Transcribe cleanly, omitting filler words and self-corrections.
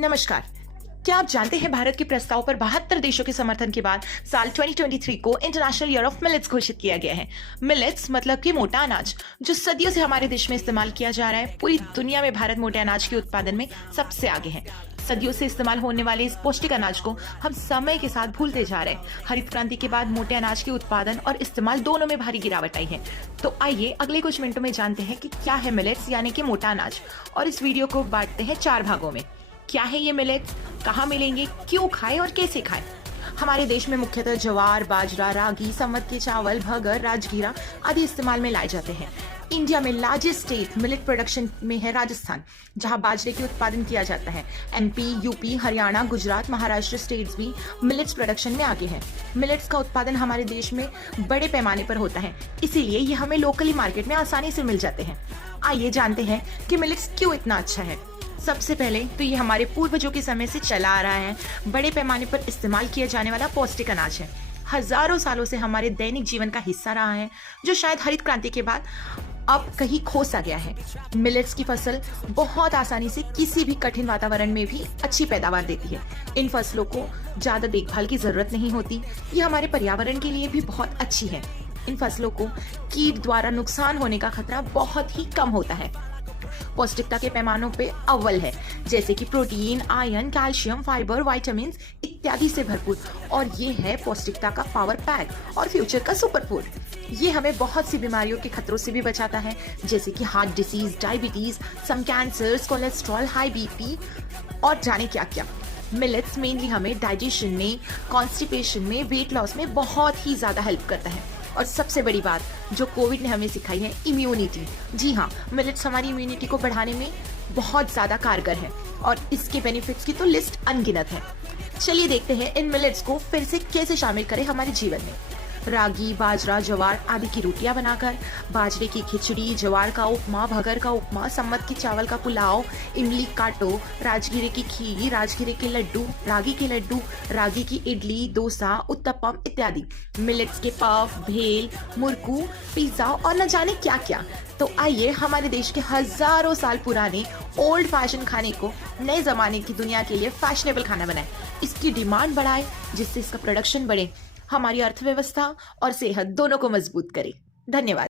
नमस्कार। क्या आप जानते हैं भारत के प्रस्ताव पर 72 देशों के समर्थन के बाद साल 2023 को इंटरनेशनल ईयर ऑफ मिलेट्स घोषित किया गया है। मिलेट्स मतलब कि मोटा अनाज, जो सदियों से हमारे देश में इस्तेमाल किया जा रहा है। पूरी दुनिया में भारत मोटे अनाज के उत्पादन में सबसे आगे है। सदियों से इस्तेमाल होने वाले इस पौष्टिक अनाज को हम समय के साथ भूलते जा रहे हैं। हरित क्रांति के बाद मोटे अनाज के उत्पादन और इस्तेमाल दोनों में भारी गिरावट आई है। तो आइए अगले कुछ मिनटों में जानते हैं कि क्या है मिलेट्स यानी कि मोटा अनाज, और इस वीडियो को बांटते हैं 4 भागों में। क्या है ये मिलेट्स, कहाँ मिलेंगे, क्यों खाएं और कैसे खाएं। हमारे देश में मुख्यतः ज्वार, बाजरा, रागी, समत के चावल, भगर, राजगीरा आदि इस्तेमाल में लाए जाते हैं। इंडिया में लार्जेस्ट स्टेट मिलेट प्रोडक्शन में है राजस्थान, जहां बाजरे के उत्पादन किया जाता है। MP, UP, Haryana, Gujarat, Maharashtra states भी मिलेट्स प्रोडक्शन में आगे हैं। मिलेट्स का उत्पादन हमारे देश में बड़े पैमाने पर होता है, इसीलिए ये हमें लोकली मार्केट में आसानी से मिल जाते हैं। आइए जानते हैं कि मिलेट्स क्यों इतना अच्छा है। सबसे पहले तो ये हमारे पूर्वजों के समय से चला आ रहा है, बड़े पैमाने पर इस्तेमाल किया जाने वाला पौष्टिक अनाज है। हजारों सालों से हमारे दैनिक जीवन का हिस्सा रहा है, जो शायद हरित क्रांति के बाद अब कहीं खो सा गया है। मिलेट्स की फसल बहुत आसानी से किसी भी कठिन वातावरण में भी अच्छी पैदावार देती है। इन फसलों को ज्यादा देखभाल की जरूरत नहीं होती। ये हमारे पर्यावरण के लिए भी बहुत अच्छी है। इन फसलों को कीट द्वारा नुकसान होने का खतरा बहुत ही कम होता है। पौष्टिकता के पैमानों पे अव्वल है, जैसे कि protein, iron, calcium, fibre, vitamin इत्यादि से भरपूर। और ये है पौष्टिकता का पावर पैक और फ्यूचर का सुपर फूड। ये हमें बहुत सी बीमारियों के खतरों से भी बचाता है, जैसे कि हार्ट डिसीज, डायबिटीज, सम कैंसर्स, कोलेस्ट्रॉल, हाई बीपी और जाने क्या क्या। मिलेट्स मेनली हमें डाइजेशन में, कॉन्स्टिपेशन में, वेट लॉस में बहुत ही ज्यादा हेल्प करता है। और सबसे बड़ी बात जो कोविड ने हमें सिखाई है, इम्यूनिटी। जी हाँ, मिलेट्स हमारी इम्यूनिटी को बढ़ाने में बहुत ज्यादा कारगर है और इसके बेनिफिट्स की तो लिस्ट अनगिनत है। चलिए देखते हैं इन मिलेट्स को फिर से कैसे शामिल करें हमारे जीवन में। रागी, बाजरा, ज्वार आदि की रोटियां बनाकर, बाजरे की खिचड़ी, ज्वार का उपमा, भगर का उपमा, सम्मत के चावल का पुलाव, इमली काटो, राजगीरे की खीर, राजगीरे के लड्डू, रागी की इडली, डोसा, उत्तपम इत्यादि। मिलेट्स के पफ, भेल, मुरकू, पिज्जा और न जाने क्या क्या। तो आइए हमारे देश के हजारों साल पुराने ओल्ड फैशन खाने को नए जमाने की दुनिया के लिए फैशनेबल खाना बनाए, इसकी डिमांड बढ़ाए, जिससे इसका प्रोडक्शन बढ़े, हमारी अर्थव्यवस्था और सेहत दोनों को मजबूत करे। धन्यवाद।